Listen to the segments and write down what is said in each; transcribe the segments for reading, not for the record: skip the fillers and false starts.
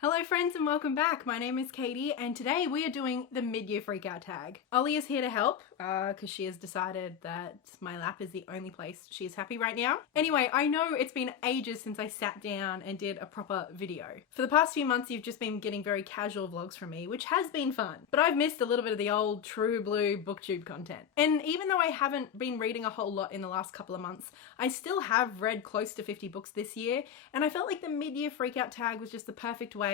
Hello friends and welcome back. My name is Katie and today we are doing the mid-year freakout tag. Ollie is here to help because she has decided that my lap is the only place she is happy right now. Anyway, I know it's been ages since I sat down and did a proper video. For the past few months you've just been getting very casual vlogs from me, which has been fun. But I've missed a little bit of the old true blue booktube content. And even though I haven't been reading a whole lot in the last couple of months, I still have read close to 50 books this year, and I felt like the mid-year freakout tag was just the perfect way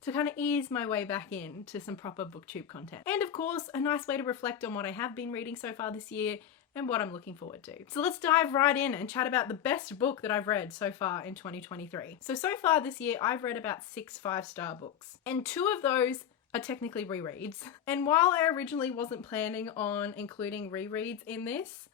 to kind of ease my way back into some proper booktube content. And of course, a nice way to reflect on what I have been reading so far this year and what I'm looking forward to. So let's dive right in and chat about the best book that I've read so far in 2023. So far this year, I've read about 6 5-star books, and 2 of those are technically rereads. And while I originally wasn't planning on including rereads in this,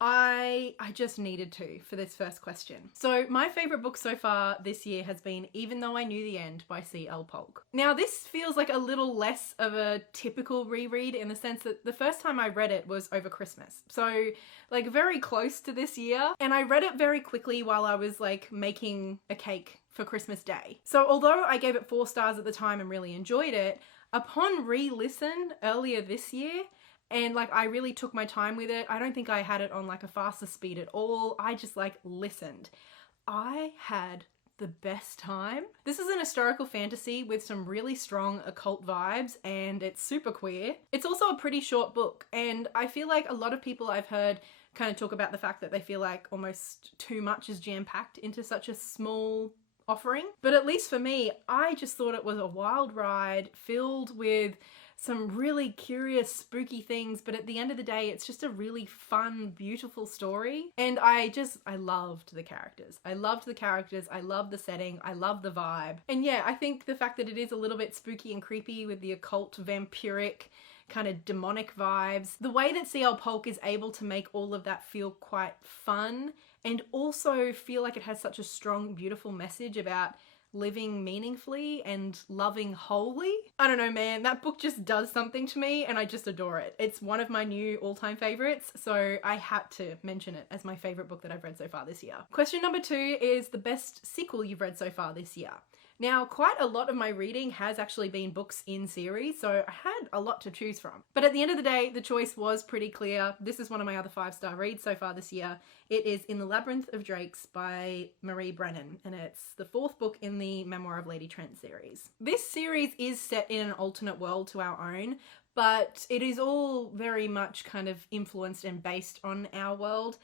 I just needed to for this first question. So my favorite book so far this year has been Even Though I Knew the End by C.L. Polk. Now this feels like a little less of a typical reread in the sense that the first time I read it was over Christmas. So like very close to this year, and I read it very quickly while I was like making a cake for Christmas Day. So although I gave it 4 stars at the time and really enjoyed it, upon re-listen earlier this year, and like I really took my time with it. I don't think I had it on like a faster speed at all. I just like listened. I had the best time. This is an historical fantasy with some really strong occult vibes, and it's super queer. It's also a pretty short book, and I feel like a lot of people I've heard kind of talk about the fact that they feel like almost too much is jam-packed into such a small offering. But at least for me, I just thought it was a wild ride filled with some really curious, spooky things, but at the end of the day, it's just a really fun, beautiful story. And I loved the characters. I loved the setting, I loved the vibe. And yeah, I think the fact that it is a little bit spooky and creepy with the occult, vampiric, kind of demonic vibes, the way that C.L. Polk is able to make all of that feel quite fun and also feel like it has such a strong, beautiful message about living meaningfully and loving wholly. I don't know, man, that book just does something to me and I just adore it. It's one of my new all-time favorites, so I had to mention it as my favorite book that I've read so far this year. Question number 2 is the best sequel you've read so far this year. Now, quite a lot of my reading has actually been books in series, so I had a lot to choose from. But at the end of the day, the choice was pretty clear. This is one of my other 5-star reads so far this year. It is In the Labyrinth of Drakes by Marie Brennan, and it's the 4th book in the Memoir of Lady Trent series. This series is set in an alternate world to our own, but it is all very much kind of influenced and based on our world.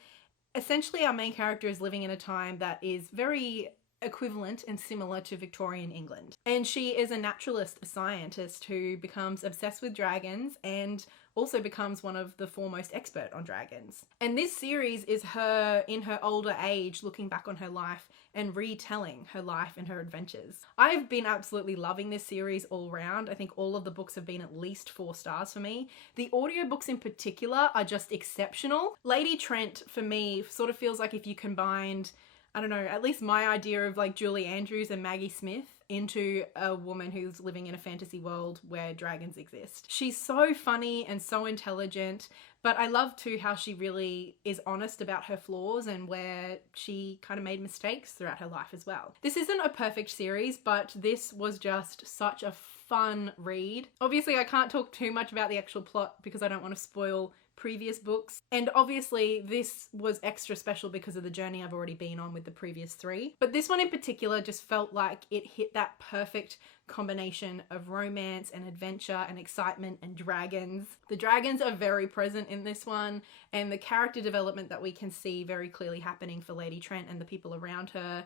Essentially, our main character is living in a time that is very equivalent and similar to Victorian England. And she is a naturalist, a scientist who becomes obsessed with dragons and also becomes one of the foremost expert on dragons. And this series is her in her older age looking back on her life and retelling her life and her adventures. I've been absolutely loving this series all round. I think all of the books have been at least 4 stars for me. The audiobooks in particular are just exceptional. Lady Trent for me sort of feels like if you combined, I don't know, at least my idea of like Julie Andrews and Maggie Smith into a woman who's living in a fantasy world where dragons exist. She's so funny and so intelligent, but I love too how she really is honest about her flaws and where she kind of made mistakes throughout her life as well. This isn't a perfect series, but this was just such a fun read. Obviously, I can't talk too much about the actual plot because I don't want to spoil previous books, and obviously this was extra special because of the journey I've already been on with the previous 3, but this one in particular just felt like it hit that perfect combination of romance and adventure and excitement and dragons. The dragons are very present in this one, and the character development that we can see very clearly happening for Lady Trent and the people around her,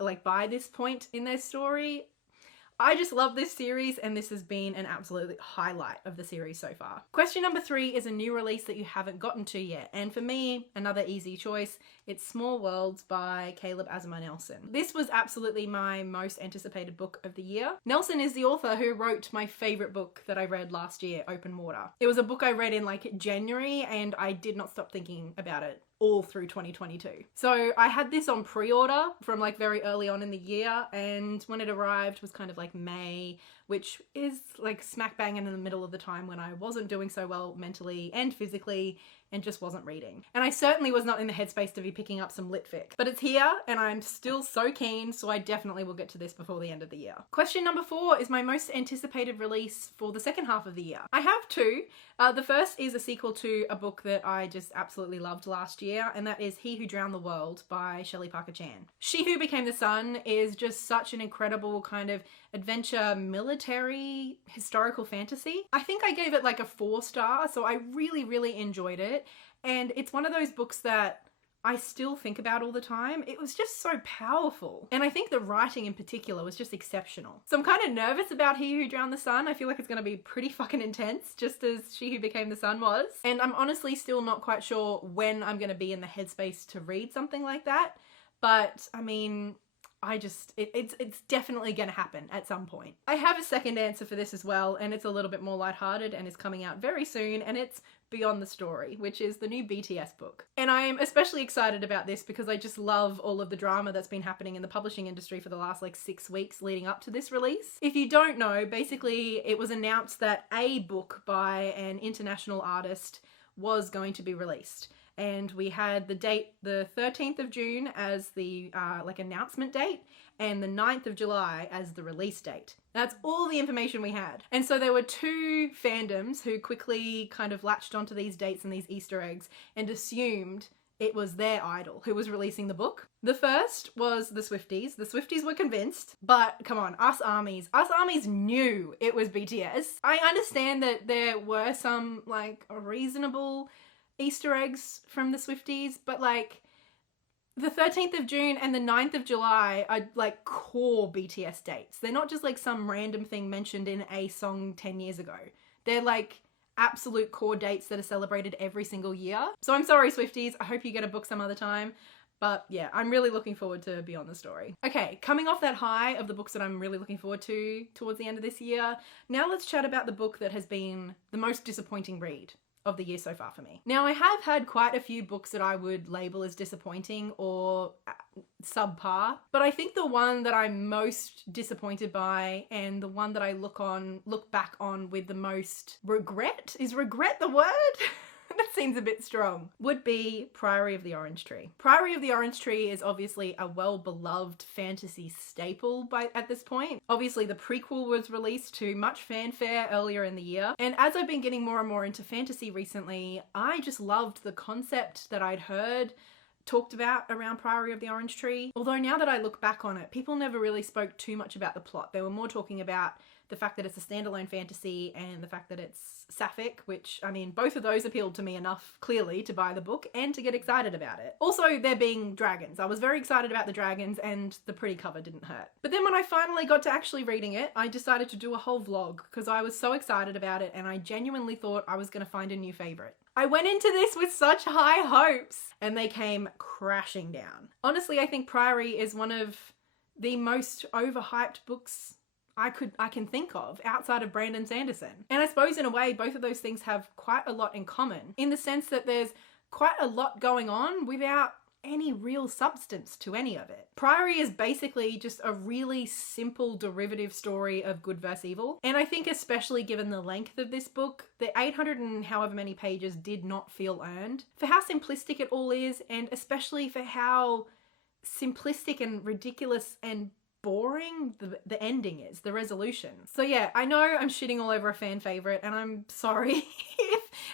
like by this point in their story. I just love this series, and this has been an absolute highlight of the series so far. Question number 3 is a new release that you haven't gotten to yet, and for me, another easy choice. It's Small Worlds by Caleb Asimov Nelson. This was absolutely my most anticipated book of the year. Nelson is the author who wrote my favorite book that I read last year, Open Water. It was a book I read in like January, and I did not stop thinking about it all through 2022. So I had this on pre-order from like very early on in the year, and when it arrived was kind of like May, which is like smack bang in the middle of the time when I wasn't doing so well mentally and physically, and just wasn't reading. And I certainly was not in the headspace to be picking up some lit fic. But it's here and I'm still so keen, so I definitely will get to this before the end of the year. Question number 4 is my most anticipated release for the second half of the year. I have two. The first is a sequel to a book that I just absolutely loved last year, and that is He Who Drowned the World by Shelley Parker Chan. She Who Became the Sun is just such an incredible kind of adventure, military, historical fantasy. I think I gave it like a 4-star, so I really, really enjoyed it. And it's one of those books that I still think about all the time. It was just so powerful. And I think the writing in particular was just exceptional. So I'm kind of nervous about He Who Drowned the Sun. I feel like it's going to be pretty fucking intense, just as She Who Became the Sun was. And I'm honestly still not quite sure when I'm going to be in the headspace to read something like that. But I mean, it's definitely going to happen at some point. I have a second answer for this as well, and it's a little bit more lighthearted and is coming out very soon, and it's Beyond the Story, which is the new BTS book. And I am especially excited about this because I just love all of the drama that's been happening in the publishing industry for the last like 6 weeks leading up to this release. If you don't know, basically it was announced that a book by an international artist was going to be released. And we had the date, the 13th of June as the like announcement date, and the 9th of July as the release date. That's all the information we had. And so there were 2 fandoms who quickly kind of latched onto these dates and these Easter eggs and assumed it was their idol who was releasing the book. The first was the Swifties. The Swifties were convinced, but come on, us armies knew it was BTS. I understand that there were some like reasonable Easter eggs from the Swifties, but like the 13th of June and the 9th of July are like core BTS dates. They're not just like some random thing mentioned in a song 10 years ago. They're like absolute core dates that are celebrated every single year. So I'm sorry, Swifties. I hope you get a book some other time. But yeah, I'm really looking forward to Beyond the Story. Okay, coming off that high of the books that I'm really looking forward to towards the end of this year, now let's chat about the book that has been the most disappointing read of the year so far for me. Now, I have had quite a few books that I would label as disappointing or subpar, but I think the one that I'm most disappointed by and the one that I look back on with the most regret, is regret the word? That seems a bit strong, would be Priory of the Orange Tree. Priory of the Orange Tree is obviously a well-beloved fantasy staple at this point. Obviously, the prequel was released to much fanfare earlier in the year, and as I've been getting more and more into fantasy recently, I just loved the concept that I'd heard talked about around Priory of the Orange Tree. Although now that I look back on it, people never really spoke too much about the plot. They were more talking about the fact that it's a standalone fantasy and the fact that it's sapphic, which, I mean, both of those appealed to me enough, clearly, to buy the book and to get excited about it. Also, there being dragons. I was very excited about the dragons and the pretty cover didn't hurt. But then when I finally got to actually reading it, I decided to do a whole vlog because I was so excited about it and I genuinely thought I was going to find a new favorite. I went into this with such high hopes and they came crashing down. Honestly, I think Priory is one of the most overhyped books I can think of outside of Brandon Sanderson. And I suppose in a way, both of those things have quite a lot in common in the sense that there's quite a lot going on without any real substance to any of it. Priory is basically just a really simple derivative story of good versus evil. And I think especially given the length of this book, the 800 and however many pages did not feel earned. For how simplistic it all is, and especially for how simplistic and ridiculous and boring the ending is, the resolution. So yeah, I know I'm shitting all over a fan favorite and I'm sorry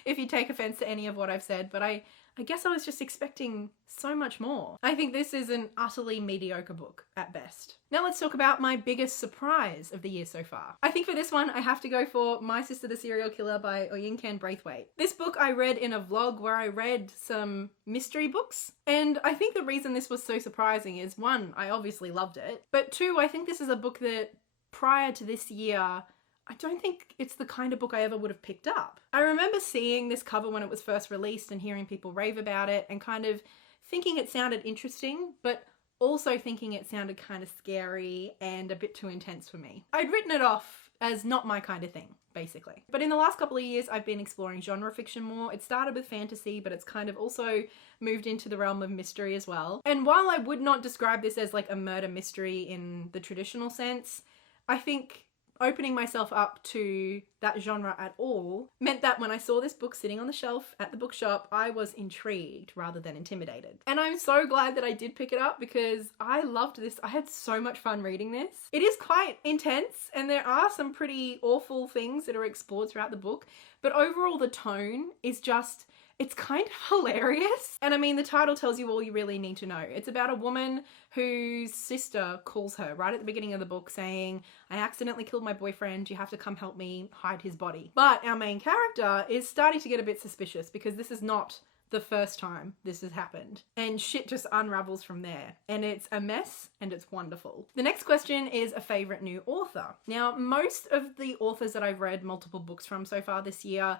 if you take offense to any of what I've said, but I guess I was just expecting so much more. I think this is an utterly mediocre book at best. Now let's talk about my biggest surprise of the year so far. I think for this one, I have to go for My Sister the Serial Killer by Oyinkan Braithwaite. This book I read in a vlog where I read some mystery books. And I think the reason this was so surprising is, one, I obviously loved it. But two, I think this is a book that prior to this year, I don't think it's the kind of book I ever would have picked up. I remember seeing this cover when it was first released and hearing people rave about it and kind of thinking it sounded interesting, but also thinking it sounded kind of scary and a bit too intense for me. I'd written it off as not my kind of thing, basically. But in the last couple of years, I've been exploring genre fiction more. It started with fantasy, but it's kind of also moved into the realm of mystery as well. And while I would not describe this as like a murder mystery in the traditional sense, I think opening myself up to that genre at all meant that when I saw this book sitting on the shelf at the bookshop, I was intrigued rather than intimidated. And I'm so glad that I did pick it up because I loved this. I had so much fun reading this. It is quite intense and there are some pretty awful things that are explored throughout the book, but overall the tone is just, it's kind of hilarious. And I mean, the title tells you all you really need to know. It's about a woman whose sister calls her right at the beginning of the book saying, I accidentally killed my boyfriend, you have to come help me hide his body. But our main character is starting to get a bit suspicious because this is not the first time this has happened. And shit just unravels from there. And it's a mess and it's wonderful. The next question is a favorite new author. Now, most of the authors that I've read multiple books from so far this year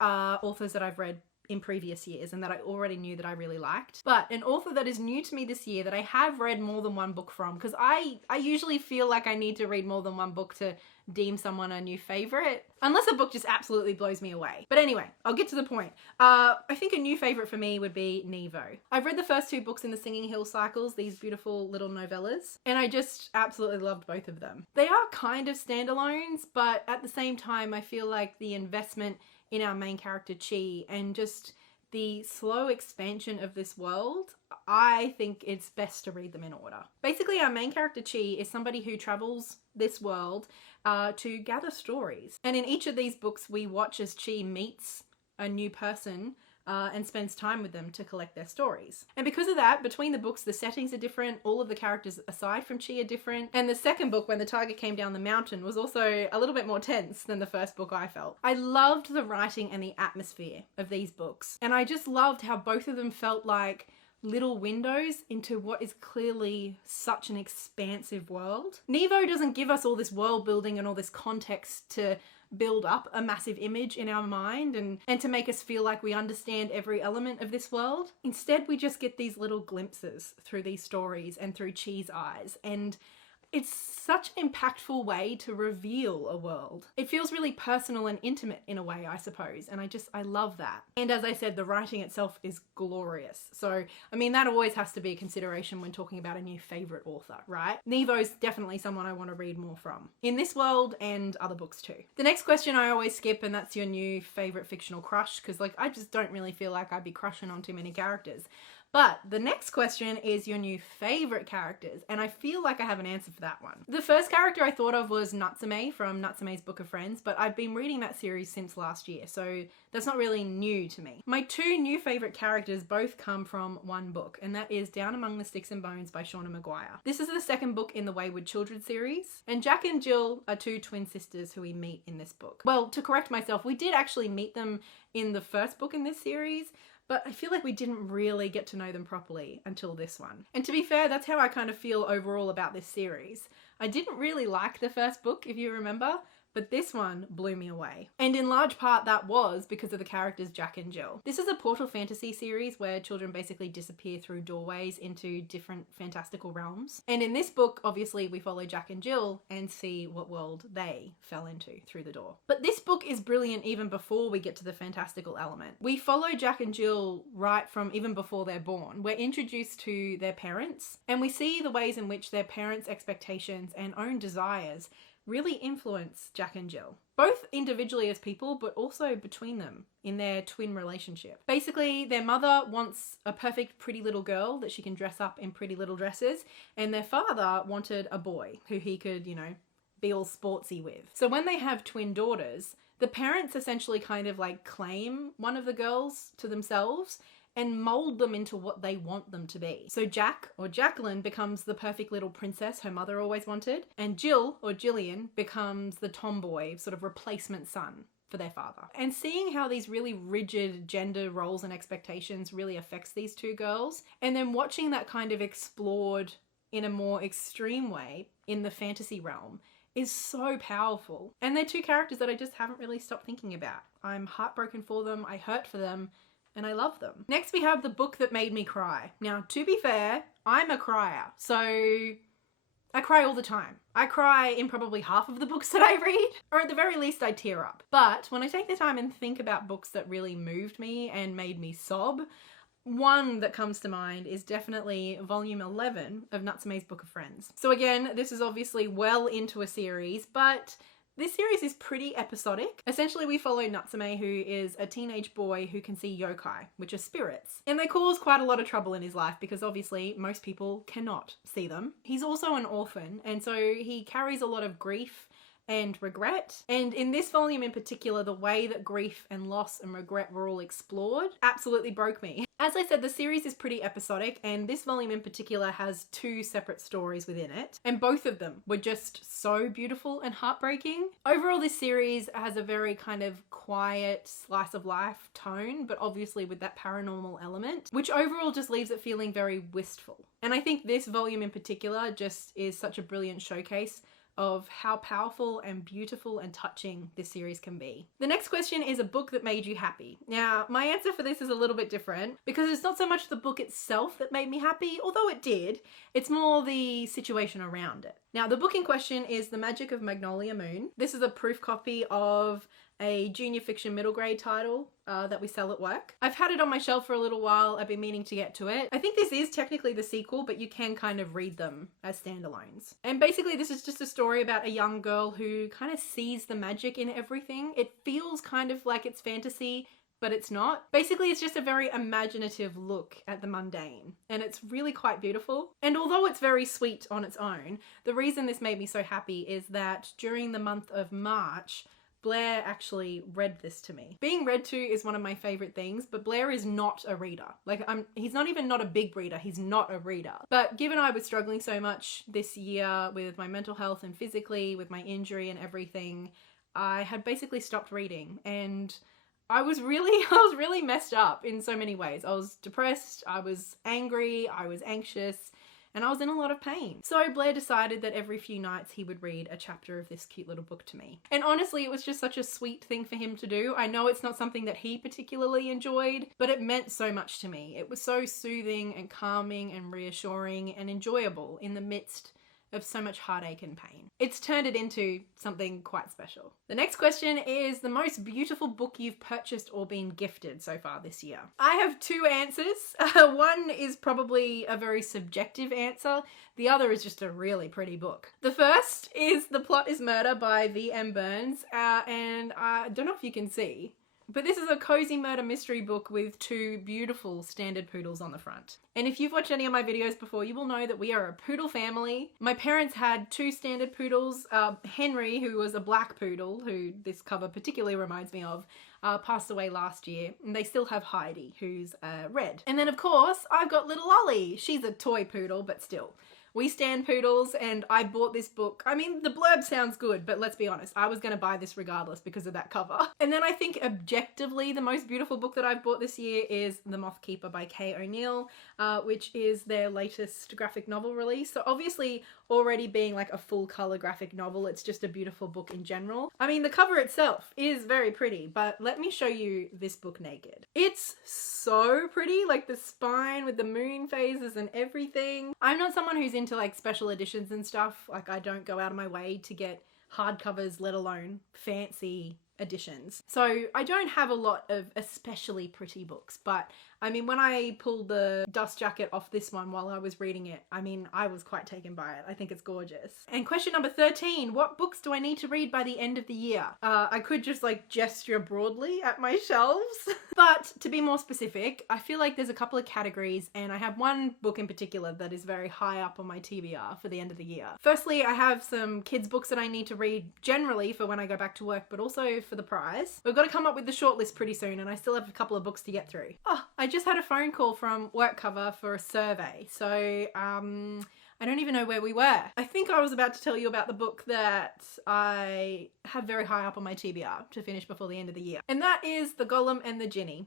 are authors that I've read in previous years and that I already knew that I really liked. But an author that is new to me this year that I have read more than one book from, because I usually feel like I need to read more than one book to deem someone a new favorite, unless a book just absolutely blows me away. But anyway, I'll get to the point. I think a new favorite for me would be Nevo. I've read the first two books in the Singing Hill cycles, these beautiful little novellas, and I just absolutely loved both of them. They are kind of standalones, but at the same time, I feel like the investment in our main character Chi and just the slow expansion of this world, I think it's best to read them in order. Basically, our main character Chi is somebody who travels this world to gather stories. And in each of these books, we watch as Chi meets a new person and spends time with them to collect their stories. And because of that, between the books, the settings are different. All of the characters aside from Chi are different. And the second book, When the Tiger Came Down the Mountain, was also a little bit more tense than the first book, I felt. I loved the writing and the atmosphere of these books. And I just loved how both of them felt like little windows into what is clearly such an expansive world. Nevo doesn't give us all this world building and all this context to build up a massive image in our mind and to make us feel like we understand every element of this world. Instead, we just get these little glimpses through these stories and through Chi's eyes, and it's such an impactful way to reveal a world. It feels really personal and intimate in a way, I suppose, and I love that. And as I said, the writing itself is glorious. So, I mean, that always has to be a consideration when talking about a new favorite author, right? Nevo's definitely someone I want to read more from, in this world and other books too. The next question I always skip, and that's your new favorite fictional crush, because like I just don't really feel like I'd be crushing on too many characters. But the next question is your new favorite characters, and I feel like I have an answer for that one. The first character I thought of was Natsume from Natsume's Book of Friends, but I've been reading that series since last year, so that's not really new to me. My two new favorite characters both come from one book, and that is Down Among the Sticks and Bones by Shauna Maguire. This is the second book in the Wayward Children series, and Jack and Jill are two twin sisters who we meet in this book. Well, to correct myself, we did actually meet them in the first book in this series, but I feel like we didn't really get to know them properly until this one. And to be fair, that's how I kind of feel overall about this series. I didn't really like the first book, if you remember, but this one blew me away. And in large part that was because of the characters Jack and Jill. This is a portal fantasy series where children basically disappear through doorways into different fantastical realms. And in this book, obviously, we follow Jack and Jill and see what world they fell into through the door. But this book is brilliant even before we get to the fantastical element. We follow Jack and Jill right from even before they're born. We're introduced to their parents and we see the ways in which their parents' expectations and own desires really influence Jack and Jill, both individually as people, but also between them in their twin relationship. Basically, their mother wants a perfect pretty little girl that she can dress up in pretty little dresses, and their father wanted a boy who he could, you know, be all sportsy with. So when they have twin daughters, the parents essentially kind of like claim one of the girls to themselves and mold them into what they want them to be. So Jack, or Jacqueline, becomes the perfect little princess her mother always wanted, and Jill, or Jillian, becomes the tomboy, sort of replacement son for their father. And seeing how these really rigid gender roles and expectations really affects these two girls, and then watching that kind of explored in a more extreme way in the fantasy realm, is so powerful. And they're two characters that I just haven't really stopped thinking about. I'm heartbroken for them, I hurt for them, and I love them. Next we have the book that made me cry. Now, to be fair, I'm a crier, so I cry all the time. I cry in probably half of the books that I read, or at the very least I tear up. But when I take the time and think about books that really moved me and made me sob, one that comes to mind is definitely volume 11 of Natsume's Book of Friends. So again, this is obviously well into a series, but This series is pretty episodic. Essentially, we follow Natsume, who is a teenage boy who can see yokai, which are spirits. And they cause quite a lot of trouble in his life because obviously most people cannot see them. He's also an orphan, and so he carries a lot of grief and regret. And in this volume in particular, the way that grief and loss and regret were all explored absolutely broke me. As I said, the series is pretty episodic, and this volume in particular has 2 separate stories within it, and both of them were just so beautiful and heartbreaking. Overall, this series has a very kind of quiet slice of life tone, but obviously with that paranormal element, which overall just leaves it feeling very wistful. And I think this volume in particular just is such a brilliant showcase of how powerful and beautiful and touching this series can be. The next question is a book that made you happy. Now, my answer for this is a little bit different because it's not so much the book itself that made me happy, although it did. It's more the situation around it. Now, the book in question is The Magic of Magnolia Moon. This is a proof copy of a junior fiction middle grade title that we sell at work. I've had it on my shelf for a little while. I've been meaning to get to it. I think this is technically the sequel, but you can kind of read them as standalones. And basically this is just a story about a young girl who kind of sees the magic in everything. It feels kind of like it's fantasy, but it's not. Basically, it's just a very imaginative look at the mundane, and it's really quite beautiful. And although it's very sweet on its own, the reason this made me so happy is that during the month of March, Blair actually read this to me. Being read to is one of my favorite things, but Blair is not a reader. Like, he's not even not a big reader, he's not a reader. But given I was struggling so much this year with my mental health and physically, with my injury and everything, I had basically stopped reading, and I was really messed up in so many ways. I was depressed, I was angry, I was anxious, and I was in a lot of pain. So Blair decided that every few nights he would read a chapter of this cute little book to me. And honestly, it was just such a sweet thing for him to do. I know it's not something that he particularly enjoyed, but it meant so much to me. It was so soothing and calming and reassuring and enjoyable in the midst of so much heartache and pain. It's turned it into something quite special. The next question is the most beautiful book you've purchased or been gifted so far this year. I have 2 answers. One is probably a very subjective answer. The other is just a really pretty book. The first is The Plot is Murder by V.M. Burns, and I don't know if you can see, but this is a cozy murder mystery book with 2 beautiful standard poodles on the front. And if you've watched any of my videos before, you will know that we are a poodle family. My parents had 2 standard poodles. Henry, who was a black poodle, who this cover particularly reminds me of, passed away last year. And they still have Heidi, who's red. And then of course, I've got little Ollie. She's a toy poodle, but still. We stand poodles, and I bought this book. I mean, the blurb sounds good, but let's be honest, I was going to buy this regardless because of that cover. And then I think objectively the most beautiful book that I've bought this year is The Moth Keeper by Kay O'Neill, which is their latest graphic novel release. So obviously already being like a full color graphic novel, it's just a beautiful book in general. I mean, the cover itself is very pretty, but let me show you this book naked. It's so pretty, like the spine with the moon phases and everything. I'm not someone who's into like special editions and stuff. Like, I don't go out of my way to get hardcovers, let alone fancy editions. So I don't have a lot of especially pretty books, but I mean, when I pulled the dust jacket off this one while I was reading it, I mean, I was quite taken by it. I think it's gorgeous. And question number 13, what books do I need to read by the end of the year? I could just like gesture broadly at my shelves, but to be more specific, I feel like there's a couple of categories, and I have one book in particular that is very high up on my TBR for the end of the year. Firstly, I have some kids books that I need to read generally for when I go back to work, but also for the prize. We've got to come up with the shortlist pretty soon, and I still have a couple of books to get through. Oh, I just had a phone call from work cover for a survey, so I don't even know where we were. I think I was about to tell you about the book that I have very high up on my TBR to finish before the end of the year, and that is The Golem and the Jinni.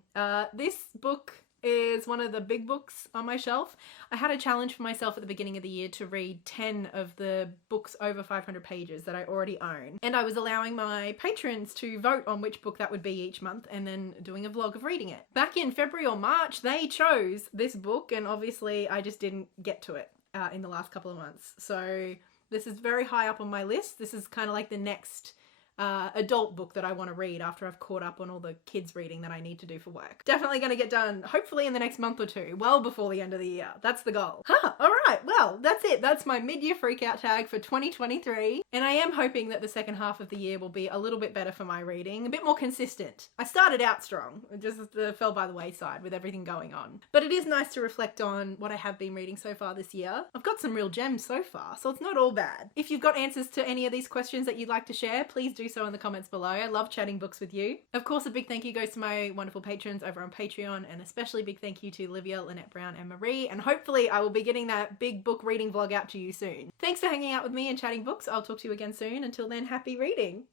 This book is one of the big books on my shelf. I had a challenge for myself at the beginning of the year to read 10 of the books over 500 pages that I already own. And I was allowing my patrons to vote on which book that would be each month and then doing a vlog of reading it. Back in February or March, they chose this book, and obviously I just didn't get to it in the last couple of months. So this is very high up on my list. This is kind of like the next adult book that I want to read after I've caught up on all the kids reading that I need to do for work. Definitely going to get done, hopefully in the next month or two, well before the end of the year. That's the goal. All right, well, that's it. That's my mid-year freakout tag for 2023. And I am hoping that the second half of the year will be a little bit better for my reading, a bit more consistent. I started out strong, just fell by the wayside with everything going on. But it is nice to reflect on what I have been reading so far this year. I've got some real gems so far, so it's not all bad. If you've got answers to any of these questions that you'd like to share, please do so in the comments below. I love chatting books with you. Of course, a big thank you goes to my wonderful patrons over on Patreon, and especially big thank you to Livia, Lynette Brown, and Marie, and hopefully I will be getting that big book reading vlog out to you soon. Thanks for hanging out with me and chatting books. I'll talk to you again soon. Until then, happy reading!